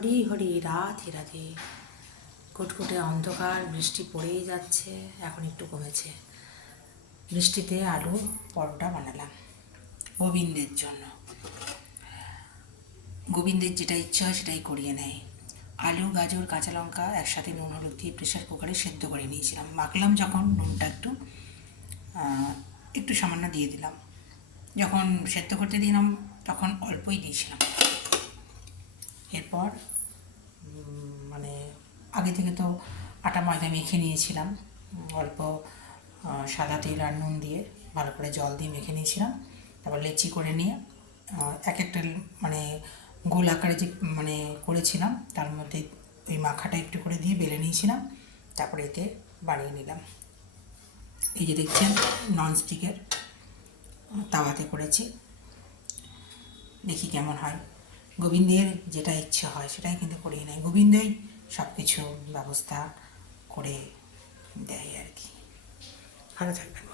হরি হরি রাধে রাধে। কুটকুটে অন্ধকার, বৃষ্টি পড়েই যাচ্ছে, এখন একটু কমেছে। বৃষ্টিতে আলু পরোটা বানালাম গোবিন্দের জন্য। গোবিন্দের যেটা ইচ্ছা হয় সেটাই করিয়ে নেয়। আলু, গাজর, কাঁচা লঙ্কা একসাথে নুন হলুদ দিয়ে প্রেশার কুকারে সেদ্ধ করে নিয়েছিলাম। মাখলাম যখন, নুনটা একটু সামান্য দিয়ে দিলাম। যখন সেদ্ধ করতে দিলাম তখন অল্পই দিয়েছিলাম। এরপর মানে আগে থেকে তো আটা ময়দা মেখে নিয়েছিলাম, অল্প সাদা তেল আর নুন দিয়ে ভালো করে জল দিয়ে মেখে নিয়েছিলাম। তারপর লেচি করে নিয়ে এক একটা মানে গোল আকারে যে করেছিলাম তার মধ্যে ওই মাখাটা একটু করে দিয়ে বেলে নিয়েছিলাম। তারপরে এতে বানিয়ে নিলাম। এই যে দেখছেন, ননস্টিকের তাওয়াতে করেছি, দেখি কেমন হয়। গোবিন্দের যেটা ইচ্ছে হয় সেটাই কিন্তু করিয়ে নেয়। গোবিন্দই সব কিছু ব্যবস্থা করে দেয় আর কি। ভালো থাকবেন।